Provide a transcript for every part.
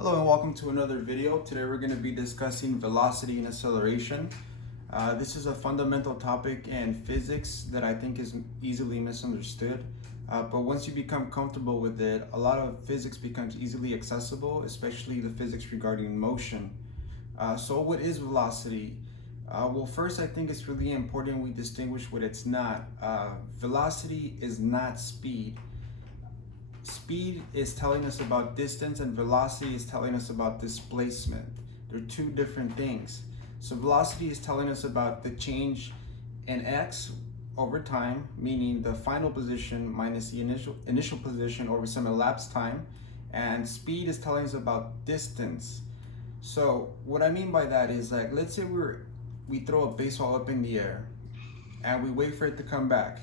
Hello and welcome to another video. Today we're going to be discussing velocity and acceleration. This is a fundamental topic in physics that I think is easily misunderstood. But once you become comfortable with it, a lot of physics becomes easily accessible, especially the physics regarding motion. So what is velocity? Well, first I think it's really important we distinguish what it's not. Velocity is not speed. Speed is telling us about distance and velocity is telling us about displacement. They're two different things. So velocity is telling us about the change in x over time, meaning the final position minus the initial position over some elapsed time. And speed is telling us about distance. So what I mean by that is, like, let's say we throw a baseball up in the air and we wait for it to come back.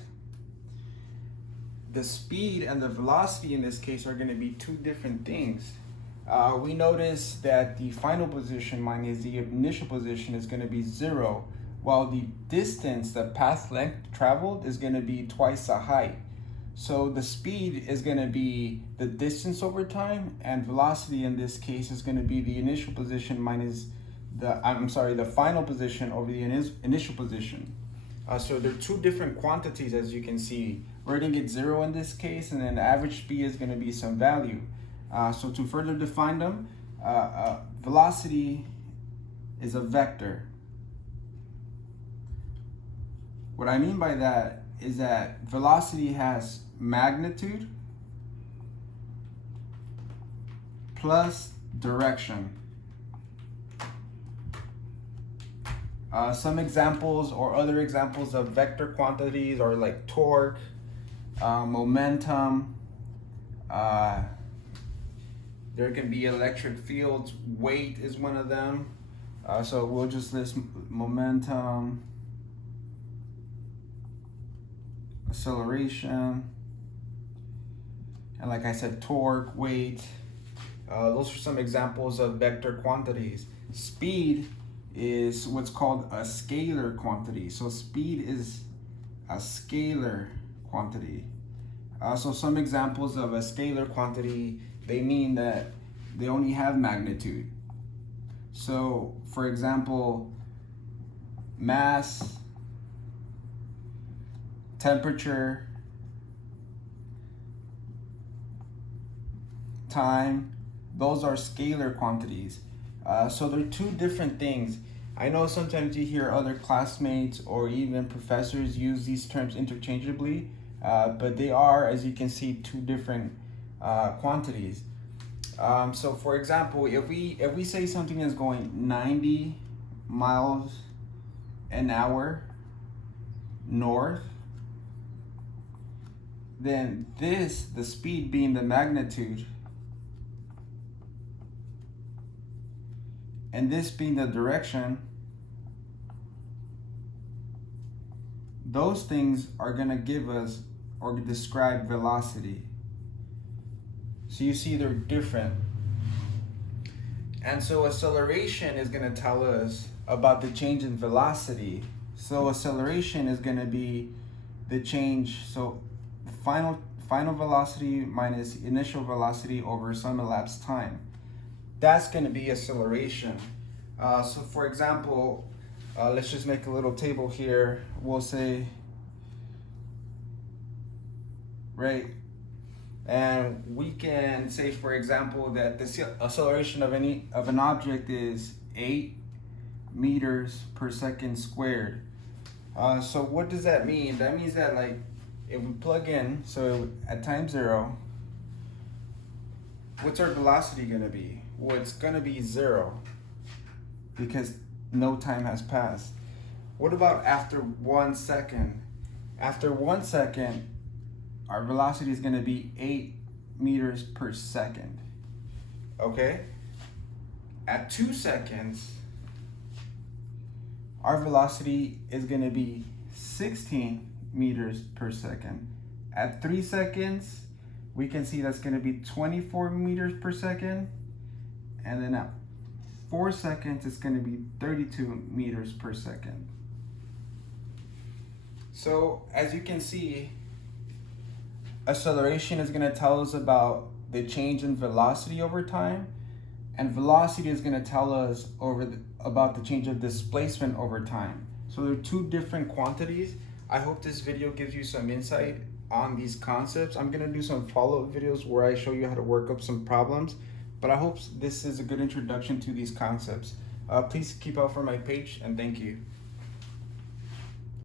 The speed and the velocity in this case are going to be two different things. We notice that the final position minus the initial position is going to be 0, while the distance, the path length traveled, is going to be twice the height. So the speed is going to be the distance over time, and velocity in this case is going to be the initial position minus the final position over the initial position. So they're two different quantities, as you can see. We're going to get 0 in this case, and then the average speed is going to be some value. So to further define them, velocity is a vector. What I mean by that is that velocity has magnitude plus direction. Some examples or other examples of vector quantities are like torque, momentum, there can be electric fields, weight is one of them. So we'll just list momentum, acceleration, and like I said, torque, weight. Those are some examples of vector quantities. Speed is what's called a scalar quantity. So speed is a scalar quantity. So some examples of a scalar quantity, they mean that they only have magnitude. So for example, mass, temperature, time, those are scalar quantities. So they're two different things. I know sometimes you hear other classmates or even professors use these terms interchangeably, but they are, as you can see, two different quantities. So for example, if we say something is going 90 miles an hour north, then the speed being the magnitude, and this being the direction, those things are going to give us or describe velocity. So you see they're different. And so acceleration is going to tell us about the change in velocity. So acceleration is going to be the change, so the final velocity minus initial velocity over some elapsed time. That's going to be acceleration. So for example, let's just make a little table here. We'll say, right, and we can say, for example, that the acceleration of an object is 8 meters per second squared. So what does that mean? That means that, like, if we plug in, so at time 0, what's our velocity going to be? Well, it's going to be 0 because no time has passed. What about after 1 second? After 1 second, our velocity is going to be 8 meters per second. Okay? At 2 seconds, our velocity is going to be 16 meters per second. At 3 seconds, we can see that's going to be 24 meters per second. And then at 4 seconds, it's going to be 32 meters per second. So as you can see, acceleration is going to tell us about the change in velocity over time, and velocity is going to tell us about the change of displacement over time. So they're two different quantities. I hope this video gives you some insight on these concepts. I'm going to do some follow-up videos where I show you how to work up some problems, but I hope this is a good introduction to these concepts. Please keep out for my page, and thank you.